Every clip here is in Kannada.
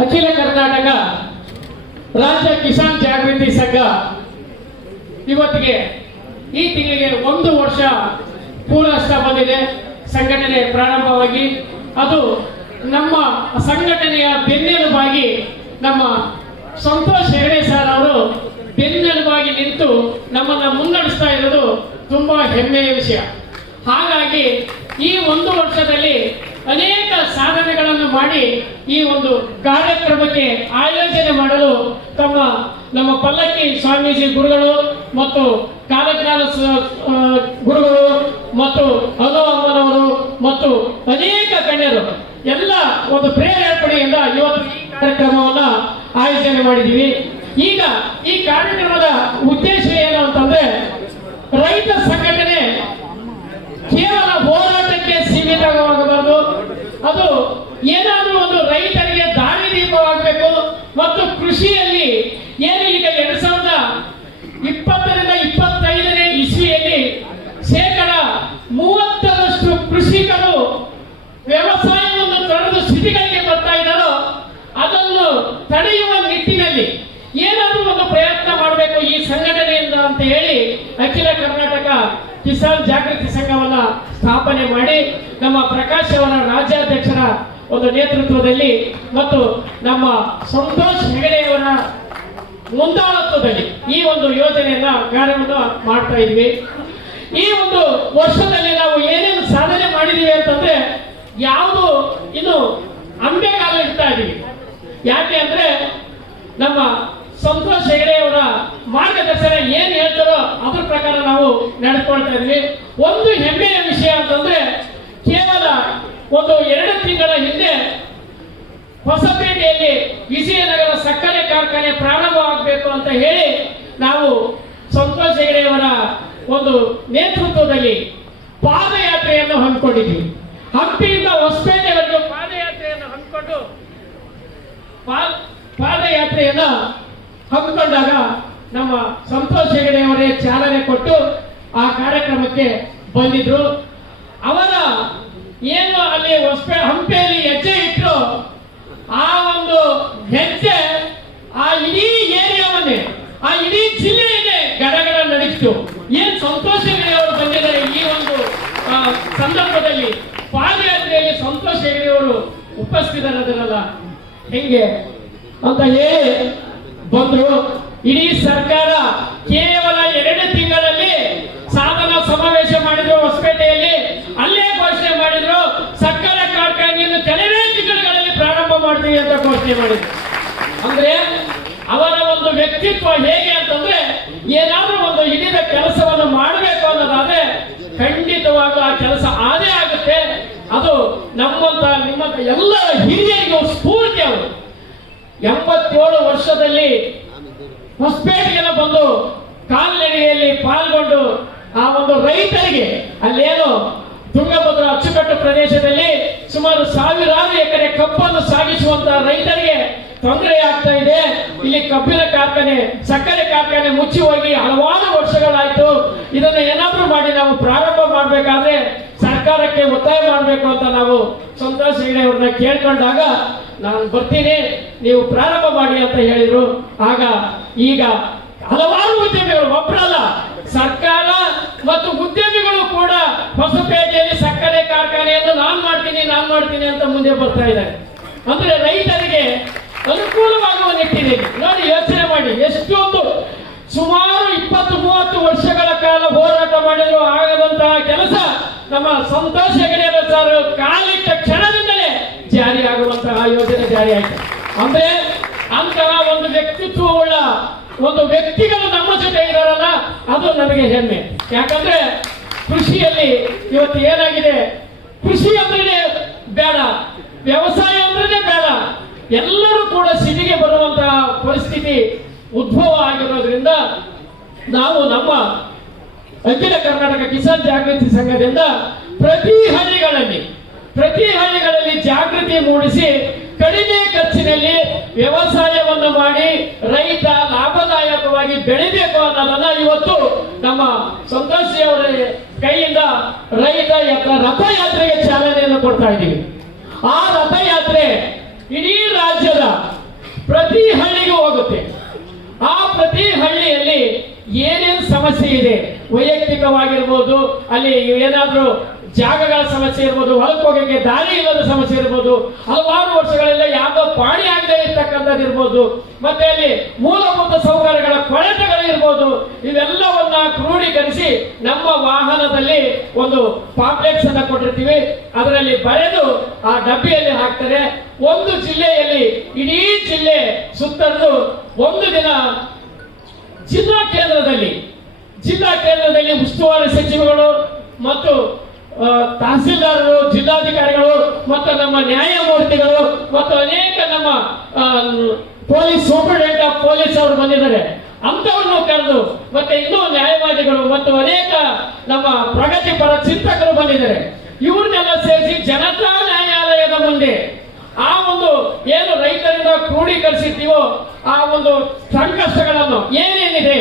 ಅಖಿಲ ಕರ್ನಾಟಕ ರಾಜ್ಯ ಕಿಸಾನ್ ಜಾಗೃತಿ ಸಂಘ ಇವತ್ತಿಗೆ ಈ ತಿಂಗಳಿಗೆ ಒಂದು ವರ್ಷ ಪೂರ್ಣಸ್ಥ ಬಂದಿದೆ. ಸಂಘಟನೆ ಪ್ರಾರಂಭವಾಗಿ ಅದು ನಮ್ಮ ಸಂಘಟನೆಯ ಬೆನ್ನೆಲುಬಾಗಿ ನಮ್ಮ ಸಂತೋಷ್ ಹೆಗಡೆ ಸರ್ ಅವರು ಬೆನ್ನೆಲುಬಾಗಿ ನಿಂತು ನಮ್ಮನ್ನ ಮುನ್ನಡೆಸ್ತಾ ಇರೋದು ತುಂಬಾ ಹೆಮ್ಮೆಯ ವಿಷಯ. ಹಾಗಾಗಿ ಈ ಒಂದು ವರ್ಷದಲ್ಲಿ ಅನೇಕ ಮಾಡಿ ಈ ಒಂದು ಕಾರ್ಯಕ್ರಮಕ್ಕೆ ಆಯೋಜನೆ ಮಾಡಲು ತಮ್ಮ, ನಮ್ಮ ಪಲ್ಲಕ್ಕಿ ಸ್ವಾಮೀಜಿ ಗುರುಗಳು ಮತ್ತು ಕಾಲಕಾಲ ಗುರುಗಳು ಮತ್ತು ಅಮ್ಮನವರು ಮತ್ತು ಅನೇಕ ಗಣ್ಯರು ಎಲ್ಲ ಒಂದು ಪ್ರೇರೇಪಣೆಯಿಂದ ಇವತ್ತು ಈ ಕಾರ್ಯಕ್ರಮವನ್ನ ಆಯೋಜನೆ ಮಾಡಿದ್ದೀವಿ. ಈಗ ಈ ಕಾರ್ಯಕ್ರಮದ ಉದ್ದೇಶ ಏನು ಅಂತಂದ್ರೆ ರೈತ ಸಂಘಟನೆ ಕೇವಲ ಹೋರಾಟಕ್ಕೆ ಸೀಮಿತವಾಗಬಾರದು ಅದು ಏನಾದರೂ ಒಂದು ರೈತರಿಗೆ ದಾರಿದೀಪವಾಗಬೇಕು ಮತ್ತು ಕೃಷಿಯಲ್ಲಿ ಏನು ಈಗ ಎರಡ್ ಸಾವಿರದ ಇಪ್ಪತ್ತರಿಂದ ಇಪ್ಪತ್ತೈದನೇ ಇಸ್ವಿಯಲ್ಲಿ ಶೇಕಡ ಮೂವತ್ತರಷ್ಟು ಕೃಷಿಕರು ವ್ಯವಸಾಯವನ್ನು ತೊರೆದು ಸ್ಥಿತಿಗಳಿಗೆ ಬರ್ತಾ ಇದ್ದಾರೋ ಅದನ್ನು ತಡೆಯುವ ನಿಟ್ಟಿನಲ್ಲಿ ಏನಾದರೂ ಒಂದು ಪ್ರಯತ್ನ ಮಾಡಬೇಕು ಈ ಸಂಘಟನೆಯಿಂದ ಅಂತ ಹೇಳಿ ಅಖಿಲ ಕರ್ನಾಟಕ ಕಿಸಾನ್ ಜಾಗೃತಿ ಸಂಘವನ್ನ ಸ್ಥಾಪನೆ ಮಾಡಿ ನಮ್ಮ ಪ್ರಕಾಶ್ ಅವರ ರಾಜ್ಯಾಧ್ಯಕ್ಷರ ಒಂದು ನೇತೃತ್ವದಲ್ಲಿ ಮತ್ತು ನಮ್ಮ ಸಂತೋಷ್ ಹೆಗಡೆಯವರ ಮುಂದಾಳತ್ವದಲ್ಲಿ ಈ ಒಂದು ಯೋಜನೆಯನ್ನ ಕಾರ್ಯವನ್ನು ಮಾಡ್ತಾ ಇದ್ವಿ. ಈ ಒಂದು ವರ್ಷದಲ್ಲಿ ನಾವು ಏನೇನು ಸಾಧನೆ ಮಾಡಿದೀವಿ ಅಂತಂದ್ರೆ ಯಾವುದು ಇನ್ನು ಅಂಬೆಗಾಲ ಇರ್ತಾ ಇದೀವಿ. ಯಾಕೆ ಅಂದ್ರೆ ನಮ್ಮ ಸಂತೋಷ್ ಮಾರ್ಗದರ್ಶನ ಏನು ಹೇಳ್ತಾರೋ ಅದ್ರ ಪ್ರಕಾರ ನಾವು ನಡೆದುಕೊಳ್ತಾ ಇದ್ವಿ. ಒಂದು ಹೆಮ್ಮೆಯ ವಿಷಯ ಅಂತಂದ್ರೆ ಕೇವಲ ಒಂದು ಎರಡು ತಿಂಗಳ ಹಿಂದೆ ಹೊಸಪೇಟೆಯಲ್ಲಿ ವಿಜಯನಗರ ಸಕ್ಕರೆ ಕಾರ್ಖಾನೆ ಪ್ರಾರಂಭವಾಗಬೇಕು ಅಂತ ಹೇಳಿ ನಾವು ಸಂತೋಷ್ ಹೆಗಡೆಯವರ ಒಂದು ನೇತೃತ್ವದಲ್ಲಿ ಪಾದಯಾತ್ರೆಯನ್ನು ಹಮ್ಮಿಕೊಂಡಿದ್ವಿ. ಹಂಪಿಯಿಂದ ಹೊಸಪೇಟೆಯವರೆಗೂ ಪಾದಯಾತ್ರೆಯನ್ನು ಹಮ್ಮಿಕೊಂಡು ಪಾದಯಾತ್ರೆಯನ್ನು ಹಮ್ಮಿಕೊಂಡಾಗ ನಮ್ಮ ಸಂತೋಷ್ ಹೆಗಡೆಯವರೇ ಚಾಲನೆ ಕೊಟ್ಟು ಆ ಕಾರ್ಯಕ್ರಮಕ್ಕೆ ಬಂದಿದ್ರು. ಅವರ ಏನು ಅಲ್ಲಿ ಹೊಸಪೆ ಹಂಪೆಯಲ್ಲಿ ಹೆಜ್ಜೆ ಇಟ್ಟರು ಆ ಒಂದು ಹೆಜ್ಜೆ ಆ ಇಡೀ ಏರಿಯಾವನ್ನೇ, ಆ ಇಡೀ ಜಿಲ್ಲೆಯನ್ನೇ ಗಡಗಡ ನಡೆಸಿತು. ಏನ್ ಸಂತೋಷ ಹೆಗಡೆ ಅವರು ಬಂದಿದ್ದಾರೆ ಈ ಒಂದು ಸಂದರ್ಭದಲ್ಲಿ? ಪಾದಯಾತ್ರೆಯಲ್ಲಿ ಸಂತೋಷ ಹೆಗಡೆ ಅವರು ಉಪಸ್ಥಿತರಿರಲ್ಲ ಹೆಂಗೆ ಅಂತ ಹೇಳಿ ಬಂದ್ರು. ಇಡೀ ಸರ್ಕಾರ ಕೇವಲ ಎರಡು ತಿಂಗಳಲ್ಲಿ ಸಾಧನ ಸಮಾವೇಶ ಮಾಡಿದ್ರು ಹೊಸಪೇಟೆಯಲ್ಲಿ, ಅಲ್ಲೇ ಘೋಷಣೆ ಮಾಡಿದ್ರು ಸಕ್ಕರೆ ಕಾರ್ಖಾನೆಯನ್ನು ಕೆಲವೇ ತಿಂಗಳುಗಳಲ್ಲಿ ಪ್ರಾರಂಭ ಮಾಡ್ತೀವಿ ಅಂತ ಘೋಷಣೆ ಮಾಡಿದ್ರು. ಅಂದ್ರೆ ಅವರ ಒಂದು ವ್ಯಕ್ತಿತ್ವ ಹೇಗೆ ಅಂತಂದ್ರೆ, ಏನಾದ್ರೂ ಒಂದು ಹಿಡಿದ ಕೆಲಸವನ್ನು ಮಾಡಬೇಕು ಅನ್ನೋದಾದ್ರೆ ಖಂಡಿತವಾಗೂ ಆ ಕೆಲಸ ಆದೇ ಆಗುತ್ತೆ. ಅದು ನಮ್ಮಂತ ನಿಮ್ಮಂತ ಎಲ್ಲ ಹಿರಿಯರಿಗೂ ಸ್ಫೂರ್ತಿ ಅವರು ಎಂಬತ್ತೇಳು ವರ್ಷದಲ್ಲಿ ಹೊಸಪೇಟೆಗೆಲ್ಲ ಬಂದು ಕಾಲ್ನಡಿಗೆಯಲ್ಲಿ ಪಾಲ್ಗೊಂಡು ಆ ಒಂದು ರೈತರಿಗೆ ಅಲ್ಲೇನು ತುಂಗಭದ್ರ ಅಚ್ಚುಕಟ್ಟು ಪ್ರದೇಶದಲ್ಲಿ ಸುಮಾರು ಸಾವಿರಾರು ಎಕರೆ ಕಬ್ಬನ್ನು ಸಾಗಿಸುವಂತಹ ರೈತರಿಗೆ ತೊಂದರೆ ಆಗ್ತಾ ಇದೆ. ಇಲ್ಲಿ ಕಬ್ಬಿನ ಕಾರ್ಖಾನೆ, ಸಕ್ಕರೆ ಕಾರ್ಖಾನೆ ಮುಚ್ಚಿ ಹೋಗಿ ಹಲವಾರು ವರ್ಷಗಳಾಯ್ತು. ಇದನ್ನ ಏನಾದ್ರೂ ಮಾಡಿ ನಾವು ಪ್ರಾರಂಭ ಮಾಡಬೇಕಾದ್ರೆ ಸರ್ಕಾರಕ್ಕೆ ಒತ್ತಾಯ ಮಾಡಬೇಕು ಅಂತ ನಾವು ಸಂತೋಷ್ ಹೆಗಡೆ ಅವ್ರನ್ನ ಕೇಳ್ಕೊಂಡಾಗ ನಾನು ಬರ್ತೀನಿ, ನೀವು ಪ್ರಾರಂಭ ಮಾಡಿ ಅಂತ ಹೇಳಿದ್ರು. ಆಗ ಈಗ ಹಲವಾರು ಉದ್ಯಮಿಗಳು ಒಬ್ಬರಲ್ಲ ಸರ್ಕಾರ ಮತ್ತು ಉದ್ಯಮಿಗಳು ಕೂಡ ಹೊಸಪೇಟೆಯಲ್ಲಿ ಸಕ್ಕರೆ ಕಾರ್ಖಾನೆಯನ್ನು ನಾನ್ ಮಾಡ್ತೀನಿ ನಾನ್ ಮಾಡ್ತೀನಿ ಅಂತ ಮುಂದೆ ಬರ್ತಾ ಇದ್ದಾರೆ. ಅಂದ್ರೆ ರೈತರಿಗೆ ಅನುಕೂಲವಾಗುವ ನಿಟ್ಟಿನಲ್ಲಿ. ನೋಡಿ, ಯೋಚನೆ ಮಾಡಿ. ಎಷ್ಟೊಂದು ಸುಮಾರು ಇಪ್ಪತ್ತು, ಮೂವತ್ತು ವರ್ಷಗಳ ಕಾಲ ಹೋರಾಟ ಮಾಡಿದ್ರು, ಆಗದಂತಹ ಕೆಲಸ ನಮ್ಮ ಸಂತೋಷ ಹೆಗಡೆ ಸರ್, ಕಾಲಿಟ್ಟ ಕ್ಷಣದಿಂದಲೇ ಜಾರಿ ಆಗುವಂತಹ ಯೋಜನೆ ಜಾರಿ ಆಯ್ತು ಅಂದ್ರೆ ಅಂತಹ ಒಂದು ವ್ಯಕ್ತಿತ್ವವುಳ್ಳ ಒಂದು ವ್ಯಕ್ತಿಗಳು ನಮ್ಮ ಜೊತೆ ಇದಾರಲ್ಲ, ಅದು ನಮಗೆ ಹೆಮ್ಮೆ. ಯಾಕಂದ್ರೆ ಕೃಷಿಯಲ್ಲಿ ಇವತ್ತು ಏನಾಗಿದೆ? ಕೃಷಿ ಅಂದ್ರೆ ಬೇಡ, ವ್ಯವಸಾಯ ಅಂದ್ರೆ ಬೇಡ. ಎಲ್ಲರೂ ಕೂಡ ಸಿಟಿಗೆ ಬರುವಂತಹ ಪರಿಸ್ಥಿತಿ ಉದ್ಭವ ಆಗಿರೋದ್ರಿಂದ ನಾವು ನಮ್ಮ ಅಖಿಲ ಕರ್ನಾಟಕ ಕಿಸಾನ್ ಜಾಗೃತಿ ಸಂಘದಿಂದ ಪ್ರತಿ ಹಳ್ಳಿಗಳಲ್ಲಿ ಪ್ರತಿ ಹಳ್ಳಿಗಳಲ್ಲಿ ಜಾಗೃತಿ ಮೂಡಿಸಿ ಕಡಿಮೆ ಖರ್ಚಿನಲ್ಲಿ ವ್ಯವಸಾಯವನ್ನು ಮಾಡಿ ರೈತ ಲಾಭದಾಯಕವಾಗಿ ಬೆಳಿಬೇಕು ಅನ್ನೋದನ್ನ ಇವತ್ತು ನಮ್ಮ ಸಂತೋಷ್ ಅವರ ಕೈಯಿಂದ ರೈತ ರಥಯಾತ್ರೆಗೆ ಚಾಲನೆಯನ್ನು ಕೊಡ್ತಾ ಇದ್ದೀವಿ. ಆ ರಥಯಾತ್ರೆ ಇಡೀ ರಾಜ್ಯದ ಪ್ರತಿ ಹಳ್ಳಿಗೂ ಹೋಗುತ್ತೆ. ಆ ಪ್ರತಿ ಹಳ್ಳಿಯಲ್ಲಿ ಏನೇನು ಸಮಸ್ಯೆ ಇದೆ, ವೈಯಕ್ತಿಕವಾಗಿರ್ಬೋದು, ಅಲ್ಲಿ ಏನಾದರೂ ಜಾಗಗಳ ಸಮಸ್ಯೆ ಇರ್ಬೋದು ಹೊಲಕ್ಕೆ ಹೋಗಕ್ಕೆ ದಾರಿ ಇಲ್ಲದ ಸಮಸ್ಯೆ ಇರ್ಬೋದು, ಹಲವಾರು ವರ್ಷಗಳಿಂದ ಯಾವುದೋ ಪಾಣಿ ಆಗದೆ ಇರ್ತಕ್ಕಂಥದ್ದು ಇರ್ಬೋದು, ಮತ್ತೆ ಅಲ್ಲಿ ಮೂಲಭೂತ ಸೌಕರ್ಯಗಳ ಕೊರತೆಗಳು ಇರ್ಬೋದು, ಇವೆಲ್ಲವನ್ನ ಕ್ರೋಢೀಕರಿಸಿ ನಮ್ಮ ವಾಹನದಲ್ಲಿ ಒಂದು ಪಾಂಪ್ಲೆಕ್ಸ್ ಅನ್ನ ಕೊಟ್ಟಿರ್ತೀವಿ. ಅದರಲ್ಲಿ ಬರೆದು ಆ ಡಬ್ಬಿಯಲ್ಲಿ ಹಾಕ್ತಾರೆ. ಒಂದು ಜಿಲ್ಲೆಯಲ್ಲಿ, ಇಡೀ ಜಿಲ್ಲೆ ಸುತ್ತರಿದು ಒಂದು ದಿನ ಜಿಲ್ಲಾ ಕೇಂದ್ರದಲ್ಲಿ ಜಿಲ್ಲಾ ಕೇಂದ್ರದಲ್ಲಿ ಉಸ್ತುವಾರಿ ಸಚಿವಗಳು ಮತ್ತು ತಹಸೀಲ್ದಾರರು, ಜಿಲ್ಲಾಧಿಕಾರಿಗಳು ಮತ್ತು ನಮ್ಮ ನ್ಯಾಯಮೂರ್ತಿಗಳು ಮತ್ತು ಅನೇಕ ನಮ್ಮ ಪೊಲೀಸ್ ಸೂಪರಿಂಟೆಂಡೆಂಟ್ ಆಫ್ ಪೊಲೀಸ್ ಅವರು ಬಂದಿದ್ದಾರೆ. ಅಂತವನ್ನು ಕರೆದು ಮತ್ತೆ ಇನ್ನೂ ನ್ಯಾಯವಾದಿಗಳು ಮತ್ತು ಅನೇಕ ನಮ್ಮ ಪ್ರಗತಿಪರ ಚಿಂತಕರು ಬಂದಿದ್ದಾರೆ. ಇವ್ರನ್ನೆಲ್ಲ ಸೇರಿಸಿ ಜನತಾ ನ್ಯಾಯಾಲಯದ ಮುಂದೆ ಆ ಒಂದು ಏನು ರೈತರಿಂದ ಕ್ರೋಢೀಕರಿಸಿದ್ದೀವೋ ಆ ಒಂದು ಸಂಕಷ್ಟಗಳನ್ನು ಏನೇನಿದೆ?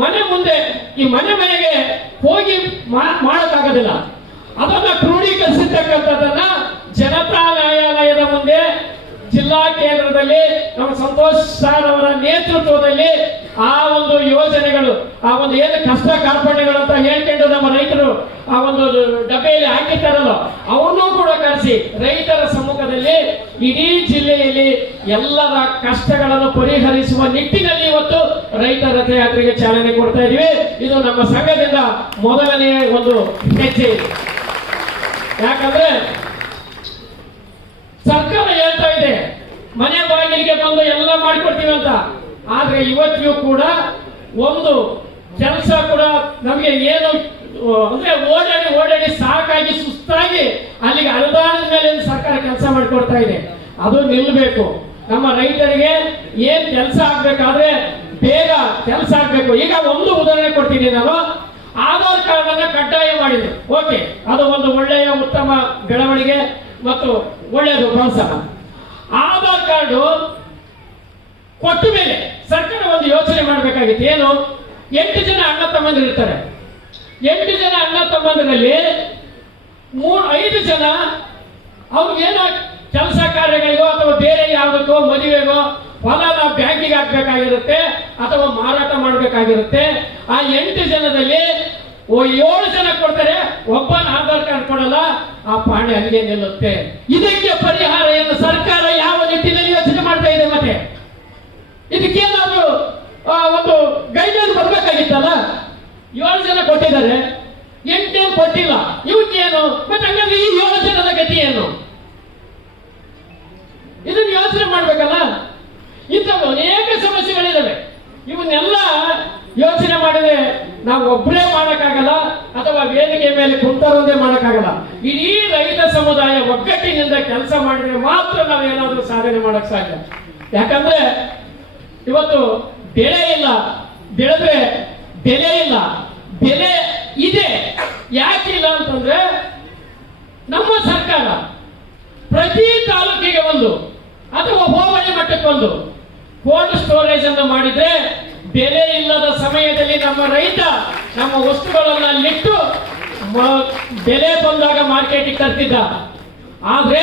ಮನೆ ಮುಂದೆ, ಈ ಮನೆ ಮನೆಗೆ ಹೋಗಿ ಮಾಡೋಕ್ಕಾಗೋದಿಲ್ಲ. ಅದನ್ನ ಕ್ರೋಢೀಕರಿಸಿರ್ತಕ್ಕಂಥದ್ದನ್ನ ಜನತಾ ನ್ಯಾಯಾಲಯದ ಮುಂದೆ ಜಿಲ್ಲಾ ಕೇಂದ್ರದಲ್ಲಿ ನಮ್ಮ ಸಂತೋಷ್ ಸರ್ ಅವರ ನೇತೃತ್ವದಲ್ಲಿ ಆ ಒಂದು ಯೋಜನೆಗಳು, ಆ ಒಂದು ಏನು ಕಷ್ಟ ಕಾರ್ಪಣ್ಯಗಳು ಅಂತ ರೈತರು ಆ ಒಂದು ಡಬ್ಬೆಯಲ್ಲಿ ಹಾಕಿರ್ತಾರಲ್ಲ ಅವನ್ನೂ ಕೂಡ ಕರೆಸಿ, ರೈತರ ಸಮ್ಮುಖದಲ್ಲಿ ಇಡೀ ಜಿಲ್ಲೆಯಲ್ಲಿ ಎಲ್ಲರ ಕಷ್ಟಗಳನ್ನು ಪರಿಹರಿಸುವ ನಿಟ್ಟಿನಲ್ಲಿ ಇವತ್ತು ರೈತ ರಥಯಾತ್ರೆಗೆ ಚಾಲನೆ ಕೊಡ್ತಾ ಇದೀವಿ. ಇದು ನಮ್ಮ ಸಂಘದಿಂದ ಮೊದಲನೆಯ ಒಂದು ಹೆಜ್ಜೆ ಯಾಕಂದ್ರೆ ಸರ್ಕಾರ ಹೇಳ್ತಾ ಇದೆ, ಮನೆ ಬಾಗಿಲಿಗೆ ಬಂದು ಎಲ್ಲ ಮಾಡಿಕೊಡ್ತೀವಿ ಅಂತ. ಆದ್ರೆ ಇವತ್ತಿಗೂ ಕೂಡ ಒಂದು ಕೆಲಸ ಕೂಡ ನಮಗೆ ಏನು ಅಂದ್ರೆ ಓಡಾಡಿ ಓಡಾಡಿ ಸಾಕಾಗಿ ಸುಸ್ತಾಗಿ ಅಲ್ಲಿಗೆ ಅನುದಾನದ ಮೇಲೆ ಸರ್ಕಾರ ಕೆಲಸ ಮಾಡಿಕೊಡ್ತಾ ಇದೆ. ಅದು ನಿಲ್ಲಬೇಕು ನಮ್ಮ ರೈತರಿಗೆ ಏನ್ ಕೆಲಸ ಆಗ್ಬೇಕಾದ್ರೆ ಬೇಗ ಕೆಲಸ ಆಗ್ಬೇಕು. ಈಗ ಒಂದು ಉದಾಹರಣೆ ಕೊಡ್ತೀನಿ ನಾನು. ಆಧಾರ್ ಕಾರ್ಡ್ ಅನ್ನ ಕಡ್ಡಾಯ ಮಾಡಿದ್ರು. ಓಕೆ, ಅದು ಒಂದು ಒಳ್ಳೆಯ ಉತ್ತಮ ಬೆಳವಣಿಗೆ ಮತ್ತು ಒಳ್ಳೆಯದು ಪ್ರೋತ್ಸಾಹ ಆಧಾರ್ ಕಾರ್ಡ್ ಕೊಟ್ಟ ಮೇಲೆ ಸರ್ಕಾರ ಒಂದು ಯೋಚನೆ ಮಾಡಬೇಕಾಗಿತ್ತು. ಏನು? ಎಂಟು ಜನ ಅಣ್ಣ ತಮ್ಮಂದಿರು ಇರ್ತಾರೆ. ಎಂಟು ಜನ ಅಣ್ಣ ತಮ್ಮಂದರಲ್ಲಿ ಮೂರು ಐದು ಜನ ಅವ್ರಿಗೇನೋ ಕೆಲಸ ಕಾರ್ಯಗಳಿಗೋ ಅಥವಾ ಬೇರೆ ಯಾವುದಕ್ಕೋ ಮದುವೆಗೋ ಹೊಲನ ಬ್ಯಾಂಕಿಗೆ ಹಾಕ್ಬೇಕಾಗಿರುತ್ತೆ ಅಥವಾ ಮಾರಾಟ ಮಾಡಬೇಕಾಗಿರುತ್ತೆ. ಆ ಎಂಟು ಜನದಲ್ಲಿ ಏಳು ಜನ ಕೊಡ್ತಾರೆ, ಒಬ್ಬನ ಆಧಾರ್ ಕಾರ್ಡ್ ಕೊಡಲ್ಲ, ಆ ಪಾಣಿ ಅಲ್ಲಿಗೆ ನಿಲ್ಲುತ್ತೆ. ಇದಕ್ಕೆ ಪರಿಹಾರ ಏನು ಸರ್ಕಾರ ಯಾವ ನಿಟ್ಟಿನಲ್ಲಿ ಯೋಚನೆ ಮಾಡ್ತಾ ಇದೆ ಮತ್ತೆ? ಇದಕ್ಕೇನಾದ್ರು ಒಂದು ಗೈಡ್ಲೈನ್ ಬರ್ಬೇಕಾಗಿತ್ತಲ್ಲ ಏಳು ಜನ ಕೊಟ್ಟಿದ್ದಾರೆ ಎಂಟೇನು ಕೊಟ್ಟಿಲ್ಲ. ಇವಕ್ಕೇನು ಮತ್ತೆ ಹಂಗಾಗಿ ಈ ಏಳು ಜನದ ಗತಿ ಏನು? ಇದನ್ನ ಯೋಚನೆ ಮಾಡ್ಬೇಕಲ್ಲ? ಇಂಥದ್ದು ಅನೇಕ ಸಮಸ್ಯೆಗಳಿದ್ದಾವೆ ಇವನ್ನೆಲ್ಲ ಯೋಚನೆ ಮಾಡಿದ್ರೆ ನಾವು ಒಬ್ಬರೇ ಮಾಡೋಕ್ಕಾಗಲ್ಲ, ಅಥವಾ ವೇದಿಕೆ ಮೇಲೆ ಕುಂತರೊಂದೇ ಮಾಡಕ್ಕಾಗಲ್ಲ. ಇಡೀ ರೈತ ಸಮುದಾಯ ಒಗ್ಗಟ್ಟಿನಿಂದ ಕೆಲಸ ಮಾಡಿದ್ರೆ ಮಾತ್ರ ನಾವು ಏನಾದರೂ ಸಾಧನೆ ಮಾಡಕ್ ಸಾಧ್ಯ. ಯಾಕಂದ್ರೆ ಇವತ್ತು ಬೆಳೆ ಇಲ್ಲ. ಬೆಳೆದ್ರೆ ಬೆಲೆ ಇಲ್ಲ. ಬೆಲೆ ಇದೆ. ಯಾಕಿಲ್ಲ ಅಂತಂದ್ರೆ ನಮ್ಮ ಸರ್ಕಾರ ಪ್ರತಿ ತಾಲೂಕಿಗೆ ಒಂದು, ಅಥವಾ ಹೋಬಳಿ ಮಟ್ಟಕ್ಕೆ ಒಂದು ಕೋಲ್ಡ್ ಸ್ಟೋರೇಜ್ ಅನ್ನು ಮಾಡಿದ್ರೆ ಬೆಲೆ ಇಲ್ಲದ ಸಮಯದಲ್ಲಿ ನಮ್ಮ ರೈತ ನಮ್ಮ ವಸ್ತುಗಳನ್ನ ಅಲ್ಲಿಟ್ಟು ಬೆಲೆ ಬಂದಾಗ ಮಾರ್ಕೆಟಿಗೆ ತರ್ತಿದ್ದ. ಆದ್ರೆ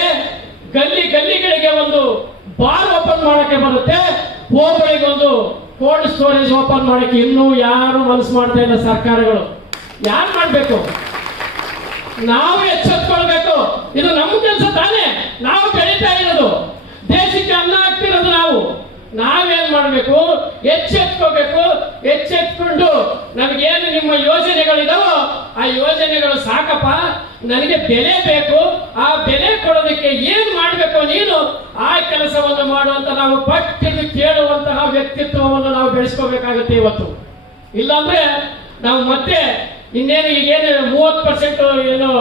ಗಲ್ಲಿ ಗಲ್ಲಿಗಳಿಗೆ ಒಂದು ಬಾರ್ ಓಪನ್ ಮಾಡಕ್ಕೆ ಬರುತ್ತೆ. ಹೋಬಳಿಗೊಂದು ಕೋಲ್ಡ್ ಸ್ಟೋರೇಜ್ ಓಪನ್ ಮಾಡಕ್ಕೆ ಇನ್ನೂ ಯಾರು ಮನಸ್ಸು ಮಾಡ್ತಾ ಇಲ್ಲ ಸರ್ಕಾರಗಳು. ಯಾರು ಮಾಡಬೇಕು? ನಾವು ಎಚ್ಚೆತ್ಕೊಳ್ಬೇಕು. ಇದು ನಮ್ಮ ಕೆಲಸ ತಾನೇ. ನಾವು ಬೆಳೀತಾ ಇರೋದು. ದೇಶಕ್ಕೆ ಅನ್ನ ಹಾಕ್ತಿರೋದು ನಾವು. ನಾವೇನ್ ಮಾಡಬೇಕು? ಎಚ್ಚೆತ್ಕೋಬೇಕು. ಎಚ್ಚೆತ್ಕೊಂಡು ನಮಗೇನು ನಿಮ್ಮ ಯೋಜನೆಗಳಿದಾವೋ, ಆ ಯೋಜನೆಗಳು ಸಾಕಪ್ಪ. ನನಗೆ ಬೆಲೆ ಬೇಕು, ಆ ಬೆಲೆ ಕೊಡೋದಕ್ಕೆ ಏನ್ ಮಾಡಬೇಕು ನೀನು? ಆ ಕೆಲಸವನ್ನು ಮಾಡುವಂತ ನಾವು ಪಟ್ಟಿದ್ದು ಕೇಳುವಂತಹ ವ್ಯಕ್ತಿತ್ವವನ್ನು ನಾವು ಬೆಳೆಸ್ಕೋಬೇಕಾಗುತ್ತೆ ಇವತ್ತು. ಇಲ್ಲಾಂದ್ರೆ ನಾವು ಮತ್ತೆ ಇನ್ನೇನು ಈಗೇನು ಮೂವತ್ತು ಪರ್ಸೆಂಟ್ ಏನು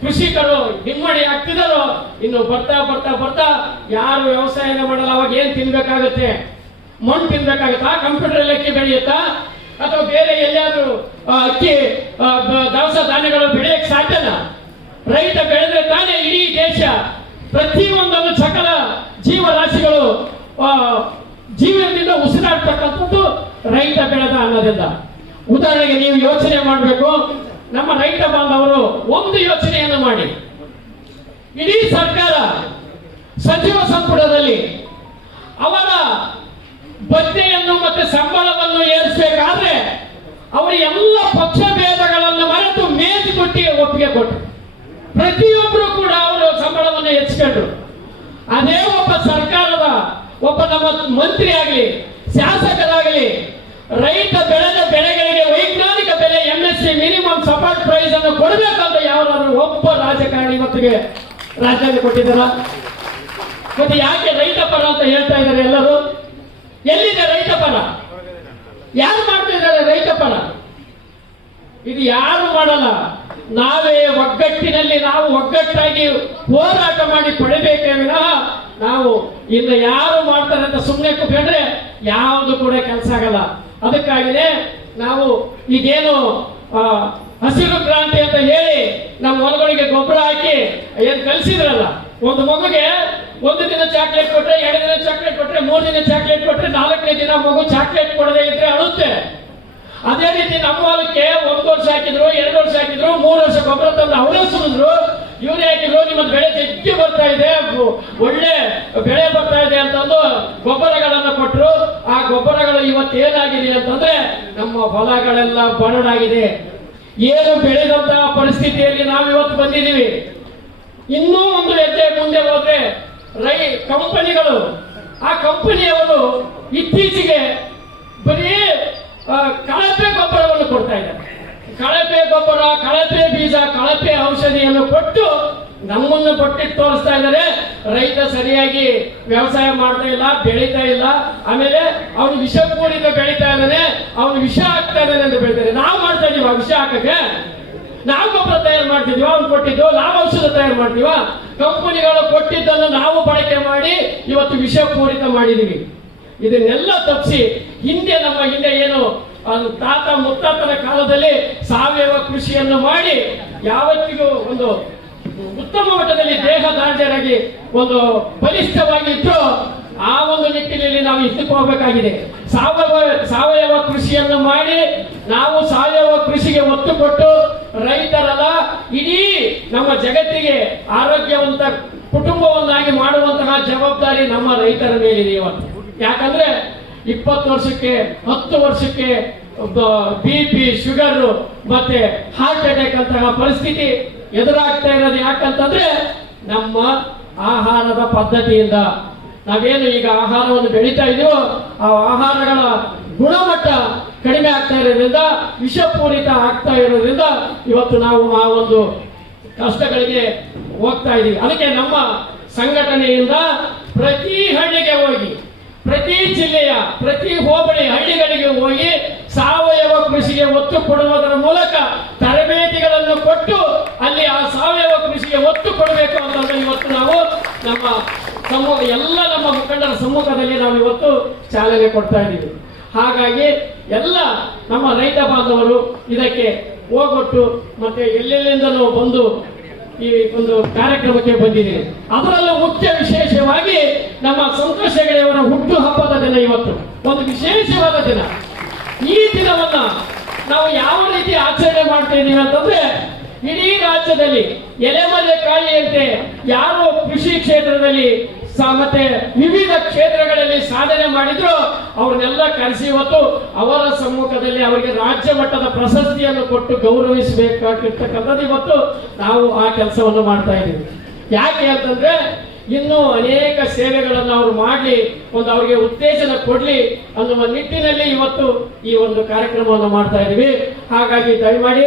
ಕೃಷಿಕರು ಹಿಮ್ಮಡಿ ಆಗ್ತಿದಾರೋ ಇನ್ನು ಬರ್ತಾ ಬರ್ತಾ ಬರ್ತಾ ಯಾರು ವ್ಯವಸಾಯನ ಮಾಡಲ್ಲ, ಅವಾಗ ಏನ್ ತಿನ್ಬೇಕಾಗುತ್ತೆ? ಮಣ್ಣು ತಿನ್ಬೇಕಾಗುತ್ತಾ? ಕಂಪ್ಯೂಟರ್ ಅಕ್ಕಿ ಬೆಳೆಯುತ್ತಾ? ಅಥವಾ ಬೇರೆ ಎಲ್ಲಿಯಾದ್ರೂ ಅಕ್ಕಿ ದವಸ ಧಾನ್ಯಗಳು ಬೆಳೆಯಕ್ಕೆ ಸಾಧ್ಯನಾ? ರೈತ ಬೆಳೆದ್ರೆ ತಾನೇ ಇಡೀ ದೇಶ ಪ್ರತಿಯೊಂದನ್ನು ಸಕಲ ಜೀವರಾಶಿಗಳು ಜೀವನದಿಂದ ಉಸಿರಾಡ್ತಕ್ಕಂಥದ್ದು ರೈತ ಬೆಳೆದ ಅನ್ನೋದಿಲ್ಲ ಉದಾಹರಣೆಗೆ ನೀವು ಯೋಚನೆ ಮಾಡಬೇಕು, ನಮ್ಮ ರೈತ ಬಾಂಧವರು ಒಂದು ಯೋಚನೆಯನ್ನು ಮಾಡಿ. ಇಡೀ ಸರ್ಕಾರ ಸಚಿವ ಸಂಪುಟದಲ್ಲಿ ಅವರ ಬತ್ತೆಯನ್ನು ಮತ್ತೆ ಸಂಬಳವನ್ನು ಏರಿಸಬೇಕಾದ್ರೆ, ಅವರು ಎಲ್ಲ ಪಕ್ಷ ಭೇದಗಳನ್ನು ಮರೆತು ಮೇಜು ಕೊಟ್ಟಿಗೆ ಒಪ್ಪಿಗೆ ಕೊಟ್ಟರು. ಪ್ರತಿಯೊಬ್ಬರು ಕೂಡ ಅವರು ಸಂಬಳವನ್ನು ಹೆಚ್ಚಿಕೊಂಡ್ರು. ಅದೇ ಒಬ್ಬ ಸರ್ಕಾರದ, ಒಬ್ಬ ನಮ್ಮ ಮಂತ್ರಿ ಆಗಲಿ, ಶಾಸಕರಾಗಲಿ, ರೈತ ಬೆಳೆದ ಬೆಳೆಗಳಿಗೆ ವೈಜ್ಞಾನಿಕ ಬೆಲೆ M S C minimum support price ಅನ್ನು ಕೊಡಬೇಕಂತ ಯಾವ್ದಾದ್ರು ಒಬ್ಬ ರಾಜಕಾರಣಿ ಮತ್ತಿಗೆ ರಾಜ್ಯದಲ್ಲಿ ಕೊಟ್ಟಿದ್ದಾರ? ಮತ್ತೆ ಯಾಕೆ ರೈತ ಪರ ಅಂತ ಹೇಳ್ತಾ ಇದ್ದಾರೆ ಎಲ್ಲರೂ? ಎಲ್ಲಿದೆ ರೈತ ಪರ? ಯಾರು ಮಾಡ್ತಾ ಇದ್ದಾರೆ ರೈತ ಪರ? ಇದು ಯಾರು ಮಾಡಲ್ಲ? ನಾವೇ ಒಗ್ಗಟ್ಟಿನಲ್ಲಿ ನಾವು ಒಗ್ಗಟ್ಟಾಗಿ ಹೋರಾಟ ಮಾಡಿ ಪಡಿಬೇಕೇ ವಿನಃ ನಾವು ಇನ್ನು ಯಾರು ಮಾಡ್ತಾರೆ ಅಂತ ಸುಮ್ಮನೆ ಕೂತ್ಕೊಂಡ್ರೆ ಯಾವುದು ಕೂಡ ಕೆಲಸ ಆಗಲ್ಲ. ಅದಕ್ಕಾಗಿದೆ ನಾವು ಈಗೇನು ಹಸಿರು ಕ್ರಾಂತಿ ಅಂತ ಹೇಳಿ ನಮ್ಮ ಹೊಲಗಳಿಗೆ ಗೊಬ್ಬರ ಹಾಕಿ ಏನ್ ಕಲಿಸಿದ್ರಲ್ಲ, ಒಂದು ಮಗುಗೆ ಒಂದು ದಿನ ಚಾಕ್ಲೇಟ್ ಕೊಟ್ರೆ, ಎರಡು ದಿನ ಚಾಕ್ಲೇಟ್ ಕೊಟ್ರೆ, ಮೂರು ದಿನ ಚಾಕ್ಲೇಟ್ ಕೊಟ್ರೆ, ನಾಲ್ಕನೇ ದಿನ ಮಗು ಚಾಕ್ಲೇಟ್ ಕೊಡದೆ ಇದ್ರೆ ಅಳುತ್ತೆ. ಅದೇ ರೀತಿ ನಮ್ಮ ಹೊಲಕ್ಕೆ ಒಂದು ವರ್ಷ ಹಾಕಿದ್ರು, ಎರಡು ವರ್ಷ ಹಾಕಿದ್ರು, ಮೂರು ವರ್ಷ ಗೊಬ್ಬರ ತಂದು ಅವರೇ ಸುರಿದ್ರು. ಇವ್ರು ಹಾಕಿದ್ರು ನಿಮ್ಮ ಬೆಳೆ ಜಗ್ಗಿ ಬರ್ತಾ ಇದೆ. ಒಳ್ಳೆ ಬೆಳೆ ಬರ್ತಾ ಇದೆ ಅಂತಂದು ಗೊಬ್ಬರಗಳನ್ನು ಕೊಟ್ಟರು ಆ ಗೊಬ್ಬರಗಳು ಇವತ್ತು ಏನಾಗಿದೆ ಅಂತಂದ್ರೆ ನಮ್ಮ ಹೊಲಗಳೆಲ್ಲ ಬರಡಾಗಿದೆ ಏನು ಬೆಳೆದಂತಹ ಪರಿಸ್ಥಿತಿಯಲ್ಲಿ ನಾವು ಇವತ್ತು ಬಂದಿದ್ದೀವಿ. ಇನ್ನೂ ಒಂದು ಹೆಜ್ಜೆ ಮುಂದೆ ಹೋದ್ರೆ ರೈ ಕಂಪನಿಗಳು. ಆ ಕಂಪನಿಯವರು ಇತ್ತೀಚೆಗೆ ಬರೀ ಕಳಪೆ ಗೊಬ್ಬರವನ್ನು ಕೊಡ್ತಾ ಇದ್ದಾರೆ. ಕಳಪೆ ಗೊಬ್ಬರ, ಕಳಪೆ ಬೀಜ, ಕಳಪೆ ಔಷಧಿಯನ್ನು ಕೊಟ್ಟು ನಮ್ಮನ್ನು ಕೊಟ್ಟಿಟ್ಟು ತೋರಿಸ್ತಾ ಇದ್ದಾರೆ. ರೈತ ಸರಿಯಾಗಿ ವ್ಯವಸಾಯ ಮಾಡ್ತಾ ಇಲ್ಲ, ಬೆಳೀತಾ ಇಲ್ಲ. ಆಮೇಲೆ ಅವನು ವಿಷಪೂರಿತ ಬೆಳೀತಾ ಇದ್ದಾನೆ. ಅವನು ವಿಷ ಹಾಕ್ತಾ ಇದ್ದಾನೆ ಅಂತ ಬೆಳಿತಾರೆ ನಾವು ಮಾಡ್ತಾ ಇದೀವ ವಿಷ ಹಾಕಕ್ಕೆ? ನಾವು ಗೊಬ್ಬರ ತಯಾರು ಮಾಡ್ತಿದ್ವಿ ಅವ್ನು ಕೊಟ್ಟಿದ್ದು. ನಾವು ಔಷಧ ತಯಾರು ಮಾಡ್ತೀವ? ಕಂಪನಿಗಳು ಕೊಟ್ಟಿದ್ದನ್ನು ನಾವು ಬಳಕೆ ಮಾಡಿ ಇವತ್ತು ವಿಷಪೂರಿತ ಮಾಡಿದೀವಿ. ಇದನ್ನೆಲ್ಲ ತಪ್ಪಿಸಿ ಹಿಂದೆ ನಮ್ಮ ಹಿಂದೆ ಏನು, ಅದು ತಾತ ಮುತ್ತಾತನ ಕಾಲದಲ್ಲಿ ಸಾವಯವ ಕೃಷಿಯನ್ನು ಮಾಡಿ ಯಾವತ್ತಿಗೂ ಒಂದು ಉತ್ತಮ ಮಟ್ಟದಲ್ಲಿ ದೇಹ ದಾರ್ಢ್ಯರಾಗಿ ಒಂದು ಬಲಿಷ್ಠವಾಗಿದ್ದು, ಆ ಒಂದು ನಿಟ್ಟಿನಲ್ಲಿ ನಾವು ಇದ್ದಕ್ಕೆ ಹೋಗಬೇಕಾಗಿದೆ. ಸಾವಯವ ಸಾವಯವ ಕೃಷಿಯನ್ನು ಮಾಡಿ ನಾವು ಸಾವಯವ ಕೃಷಿಗೆ ಒತ್ತು ಕೊಟ್ಟು ರೈತರಲ್ಲ, ಇಡೀ ನಮ್ಮ ಜಗತ್ತಿಗೆ ಆರೋಗ್ಯವಂತ ಕುಟುಂಬವನ್ನಾಗಿ ಮಾಡುವಂತಹ ಜವಾಬ್ದಾರಿ ನಮ್ಮ ರೈತರ ಮೇಲಿದೆ ಇವತ್ತು ಯಾಕಂದ್ರೆ ಇಪ್ಪತ್ತು ವರ್ಷಕ್ಕೆ, ಹತ್ತು ವರ್ಷಕ್ಕೆ, ಬಿ ಪಿ ಶುಗರ್ ಮತ್ತೆ ಹಾರ್ಟ್ ಅಟ್ಯಾಕ್ ಅಂತಹ ಪರಿಸ್ಥಿತಿ ಎದುರಾಗ್ತಾ ಇರೋದು ಯಾಕಂತಂದ್ರೆ ನಮ್ಮ ಆಹಾರದ ಪದ್ಧತಿಯಿಂದ. ನಾವೇನು ಈಗ ಆಹಾರವನ್ನು ಬೆಳೀತಾ ಇದೀವೋ, ಆ ಆಹಾರಗಳ ಗುಣಮಟ್ಟ ಕಡಿಮೆ ಆಗ್ತಾ ಇರೋದ್ರಿಂದ, ವಿಷಪೂರಿತ ಆಗ್ತಾ ಇರೋದ್ರಿಂದ ಇವತ್ತು ನಾವು ಆ ಒಂದು ಕಷ್ಟಗಳಿಗೆ ಹೋಗ್ತಾ ಇದೀವಿ. ಅದಕ್ಕೆ ನಮ್ಮ ಸಂಘಟನೆಯಿಂದ ಪ್ರತಿ ಹಳ್ಳಿಗೆ ಹೋಗಿ ಪ್ರತಿ ಜಿಲ್ಲೆಯ, ಪ್ರತಿ ಹೋಬಳಿ ಹಳ್ಳಿಗಳಿಗೆ ಹೋಗಿ ಸಾವಯವ ಕೃಷಿಗೆ ಒತ್ತು ಕೊಡುವುದರ ಮೂಲಕ ತರಬೇತಿಗಳನ್ನು ಕೊಟ್ಟು ಅಲ್ಲಿ ಆ ಸಾವಯವ ಕೃಷಿಗೆ ಒತ್ತು ಕೊಡಬೇಕು ಅಂತ ಇವತ್ತು ನಾವು ನಮ್ಮ ಸಮೂಹ ಎಲ್ಲ ನಮ್ಮ ಮುಖಂಡರ ಸಮ್ಮುಖದಲ್ಲಿ ನಾವು ಇವತ್ತು ಚಾಲನೆ ಕೊಡ್ತಾ ಇದ್ದೀವಿ. ಹಾಗಾಗಿ ಎಲ್ಲ ನಮ್ಮ ರೈತ ಬಾಂಧವರು ಇದಕ್ಕೆ ಹೋಗೊಟ್ಟು ಮತ್ತೆ ಎಲ್ಲೆಲ್ಲಿಂದಲೂ ಬಂದು ಈ ಒಂದು ಕಾರ್ಯಕ್ರಮಕ್ಕೆ ಬಂದಿದೆ. ಅದರಲ್ಲೂ ಮುಖ್ಯ ವಿಶೇಷವಾಗಿ ನಮ್ಮ ಸಂತೋಷ ಹುಟ್ಟು ಹಬ್ಬದ ದಿನ ಇವತ್ತು. ಒಂದು ವಿಶೇಷವಾದ ದಿನ. ಈ ದಿನವನ್ನ ನಾವು ಯಾವ ರೀತಿ ಆಚರಣೆ ಮಾಡ್ತಾ ಇದ್ದೀವಿ ಅಂತಂದ್ರೆ, ಇಡೀ ರಾಜ್ಯದಲ್ಲಿ ಎಲೆಮಲೆ ಕಾಯಿಯಂತೆ ಯಾರು ಕೃಷಿ ಕ್ಷೇತ್ರದಲ್ಲಿ ಮತ್ತೆ ವಿವಿಧ ಕ್ಷೇತ್ರಗಳಲ್ಲಿ ಸಾಧನೆ ಮಾಡಿದ್ರು, ಅವ್ರನ್ನೆಲ್ಲ ಕರೆಸಿ ಇವತ್ತು ಅವರ ಸಮ್ಮುಖದಲ್ಲಿ ಅವರಿಗೆ ರಾಜ್ಯ ಮಟ್ಟದ ಪ್ರಶಸ್ತಿಯನ್ನು ಕೊಟ್ಟು ಗೌರವಿಸಬೇಕಾಗಿರ್ತಕ್ಕಂಥದ್ದು ಇವತ್ತು ನಾವು ಆ ಕೆಲಸವನ್ನು ಮಾಡ್ತಾ ಇದ್ದೀವಿ. ಯಾಕೆ ಅಂತಂದ್ರೆ ಇನ್ನೂ ಅನೇಕ ಸೇವೆಗಳನ್ನು ಅವರು ಮಾಡಲಿ, ಒಂದು ಅವರಿಗೆ ಉತ್ತೇಜನ ಕೊಡ್ಲಿ ಅನ್ನುವ ನಿಟ್ಟಿನಲ್ಲಿ ಇವತ್ತು ಈ ಒಂದು ಕಾರ್ಯಕ್ರಮವನ್ನು ಮಾಡ್ತಾ ಇದ್ದೀವಿ. ಹಾಗಾಗಿ ದಯಮಾಡಿ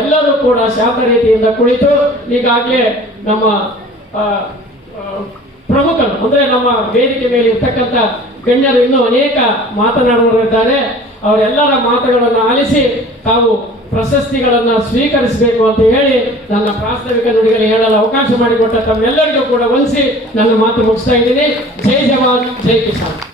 ಎಲ್ಲರೂ ಕೂಡ ಶಾಂತ ರೀತಿಯಿಂದ ಕುಳಿತು ಈಗಾಗಲೇ ನಮ್ಮ ಪ್ರಮುಖರು ಅಂದ್ರೆ ನಮ್ಮ ವೇದಿಕೆ ಮೇಲೆ ಇರ್ತಕ್ಕಂಥ ಗಣ್ಯರು ಇನ್ನೂ ಅನೇಕ ಮಾತನಾಡುವರಿದ್ದಾರೆ ಅವರೆಲ್ಲರ ಮಾತುಗಳನ್ನು ಆಲಿಸಿ ತಾವು ಪ್ರಶಸ್ತಿಗಳನ್ನು ಸ್ವೀಕರಿಸಬೇಕು ಅಂತ ಹೇಳಿ ನನ್ನ ಪ್ರಾಸ್ತಾವಿಕ ನುಡಿಗಳು ಹೇಳಲು ಅವಕಾಶ ಮಾಡಿಕೊಟ್ಟ ತಮ್ಮೆಲ್ಲರಿಗೂ ಕೂಡ ವಂದಿಸಿ ನನ್ನ ಮಾತು ಮುಗಿಸ್ತಾ ಇದ್ದೀನಿ. ಜೈ ಜವಾನ್, ಜೈ ಕಿಸಾನ್.